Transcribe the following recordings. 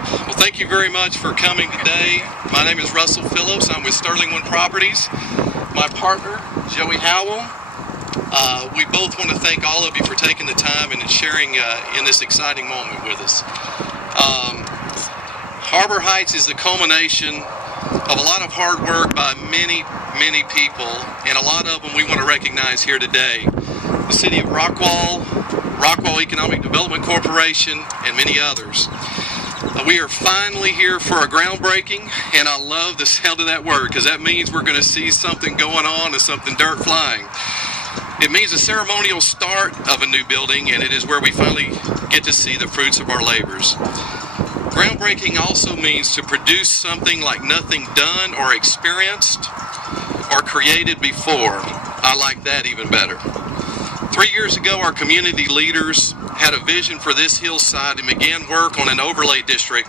Well, thank you very much for coming today. My name is Russell Phillips. I'm with Sterling One Properties. My partner, Joey Howell. We both want to thank all of you for taking the time and sharing in this exciting moment with us. Harbor Heights is the culmination of a lot of hard work by many people, and a lot of them we want to recognize here today. The City of Rockwall, Rockwall Economic Development Corporation, and many others. We are finally here for a groundbreaking, and I love the sound of that word because that means we're going to see something going on and something dirt flying. It means a ceremonial start of a new building, and it is where we finally get to see the fruits of our labors. Groundbreaking also means to produce something like nothing done or experienced or created before. I like that even better. 3 years ago, our community leaders had a vision for this hillside and began work on an overlay district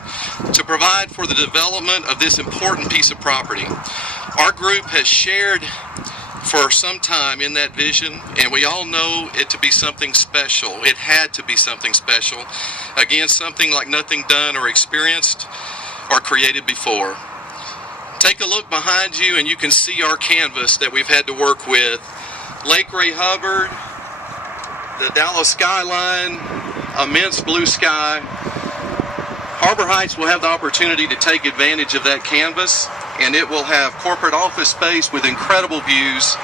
to provide for the development of this important piece of property. Our group has shared for some time in that vision, and we all know it to be something special. It had to be something special. Again, something like nothing done or experienced or created before. Take a look behind you and you can see our canvas that we've had to work with. Lake Ray Hubbard, the Dallas skyline, immense blue sky. Harbor Heights will have the opportunity to take advantage of that canvas, and it will have corporate office space with incredible views.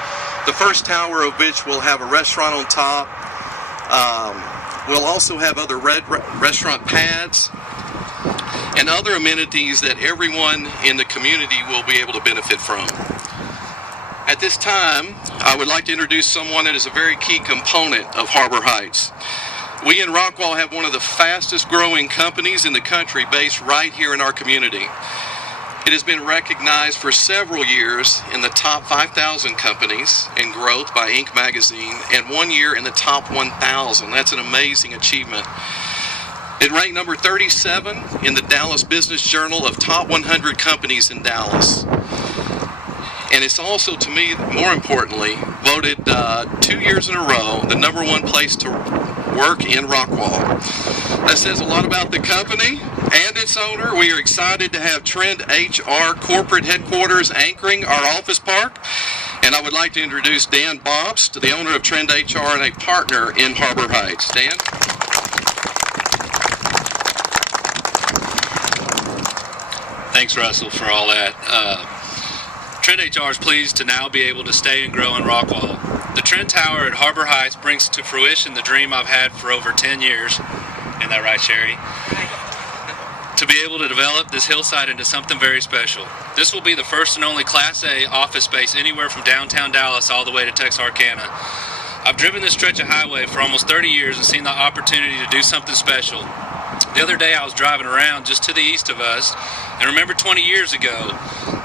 The first tower of which will have a restaurant on top. We'll also have other restaurant pads and other amenities that everyone in the community will be able to benefit from. At this time, I would like to introduce someone that is a very key component of Harbor Heights. We in Rockwall have one of the fastest growing companies in the country based right here in our community. It has been recognized for several years in the top 5,000 companies in growth by Inc. magazine, and 1 year in the top 1,000. That's an amazing achievement. It ranked number 37 in the Dallas Business Journal of top 100 companies in Dallas. And it's also, to me, more importantly, voted 2 years in a row the #1 place to work in Rockwall. That says a lot about the company and its owner. We are excited to have Trend HR corporate headquarters anchoring our office park. And I would like to introduce Dan Bobst, the owner of Trend HR and a partner in Harbor Heights. Dan? Thanks, Russell, for all that. Trend HR is pleased to now be able to stay and grow in Rockwall. The Trend Tower at Harbor Heights brings to fruition the dream I've had for over 10 years. Isn't that right, Sherry? To be able to develop this hillside into something very special. This will be the first and only Class A office space anywhere from downtown Dallas all the way to Texarkana. I've driven this stretch of highway for almost 30 years and seen the opportunity to do something special. The other day I was driving around just to the east of us, and remember 20 years ago,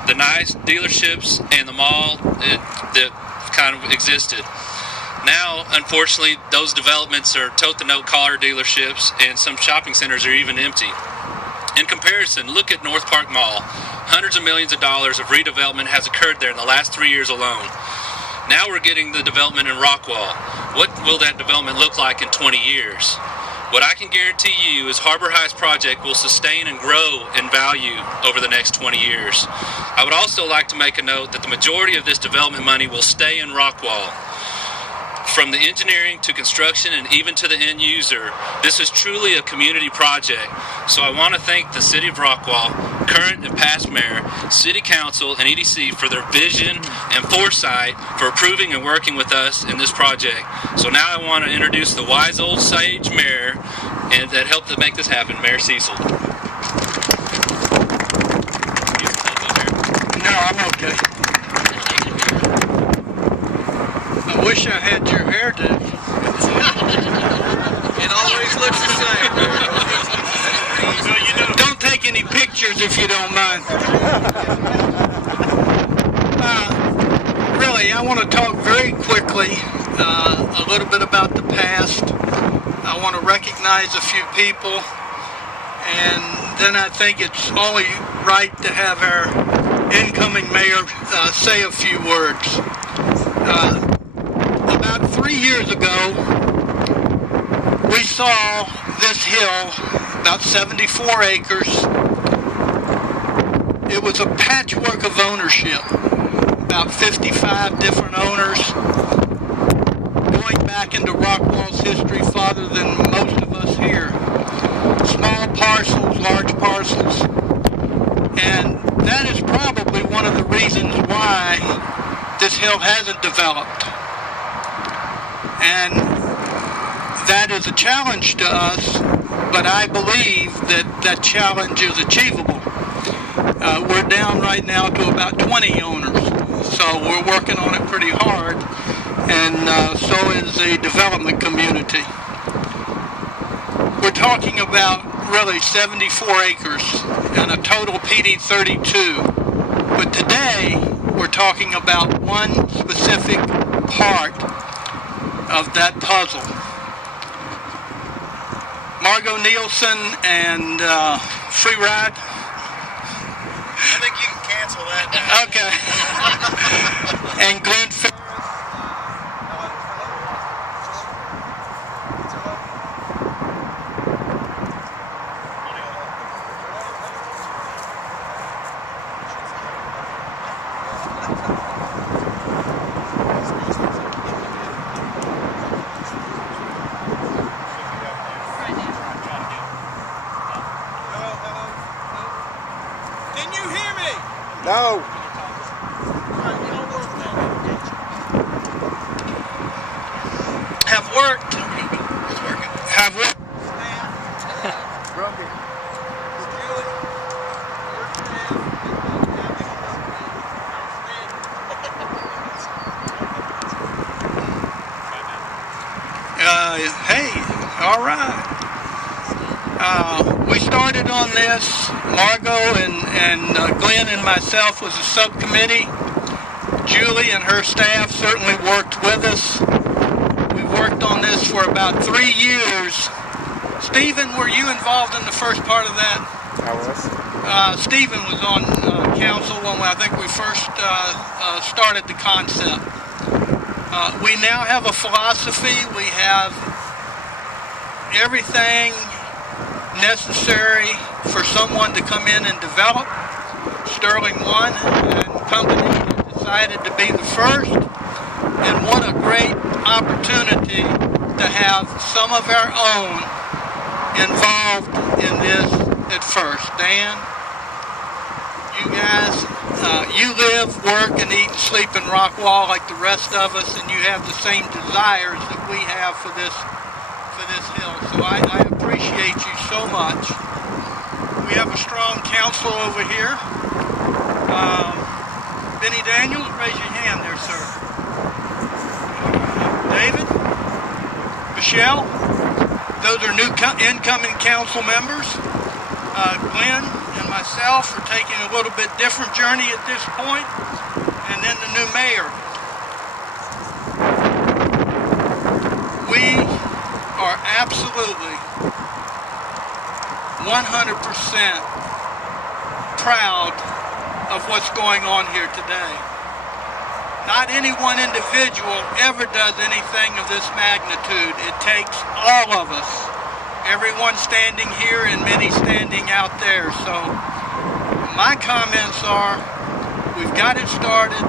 the nice dealerships and the mall that kind of existed. Now, unfortunately, those developments are tote-the-note car dealerships, and some shopping centers are even empty. In comparison, look at North Park Mall. Hundreds of millions of dollars of redevelopment has occurred there in the last 3 years alone. Now we're getting the development in Rockwall. What will that development look like in 20 years? What I can guarantee you is Harbor Heights project will sustain and grow in value over the next 20 years. I would also like to make a note that the majority of this development money will stay in Rockwall. From the engineering to construction and even to the end user, this is truly a community project. So I want to thank the City of Rockwall, current and past mayor, City Council, and EDC for their vision and foresight for approving and working with us in this project. So now I want to introduce the wise old sage mayor and that helped to make this happen, Mayor Cecil. No, I'm okay. I wish I had your hairdo. It always looks the same. Don't take any pictures if you don't mind. Really, I want to talk very quickly a little bit about the past. I want to recognize a few people, and then I think it's only right to have our incoming mayor say a few words. About 3 years ago, we saw this hill about 74 acres. It was a patchwork of ownership, about 55 different owners, going back into Rockwall's history farther than most of us here. Small parcels, large parcels, and that is probably one of the reasons why this hill hasn't developed. And that is a challenge to us, but I believe that that challenge is achievable. We're down right now to about 20 owners, so we're working on it pretty hard, and so is the development community. We're talking about really 74 acres and a total PD 32, but today we're talking about one specific part of that puzzle. Margot Nielsen and Free Ride. I think you can cancel that. Okay. And Glenn Ferris. Can you hear me? No. Have worked. Have worked. Hey, all right. We started on this. Margot and Glenn and myself was a subcommittee. Julie and her staff certainly worked with us. We worked on this for about 3 years. Stephen, were you involved in the first part of that? I was. Stephen was on council when I think we first started the concept. We now have a philosophy. We have everything necessary for someone to come in and develop. Sterling One and Company decided to be the first, and what a great opportunity to have some of our own involved in this at first. Dan, you guys, you live, work, and eat and sleep in Rockwall like the rest of us, and you have the same desires that we have for this hill. So I appreciate you so much. We have a strong council over here. Benny Daniels, raise your hand there, sir. David, Michelle, those are new incoming council members. Glenn and myself are taking a little bit different journey at this point, and then the new mayor. We are absolutely 100% proud of what's going on here today. Not any one individual ever does anything of this magnitude. It takes all of us, everyone standing here and many standing out there. So my comments are, we've got it started.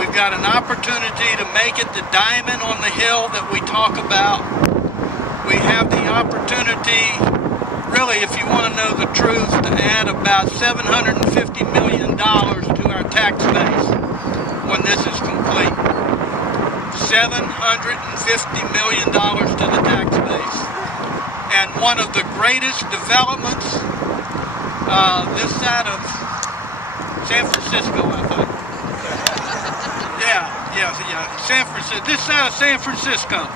We've got an opportunity to make it the diamond on the hill that we talk about. We have the opportunity, really, if you want to know the truth, to add about $750 million to our tax base when this is complete. $750 million to the tax base. And one of the greatest developments this side of San Francisco, I think. Yeah, San Francisco. This side of San Francisco.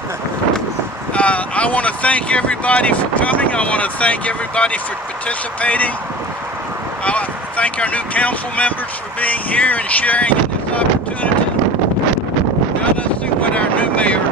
I want to thank everybody for coming. I want to thank everybody for participating. I want to thank our new council members for being here and sharing in this opportunity. Now let's see what our new mayor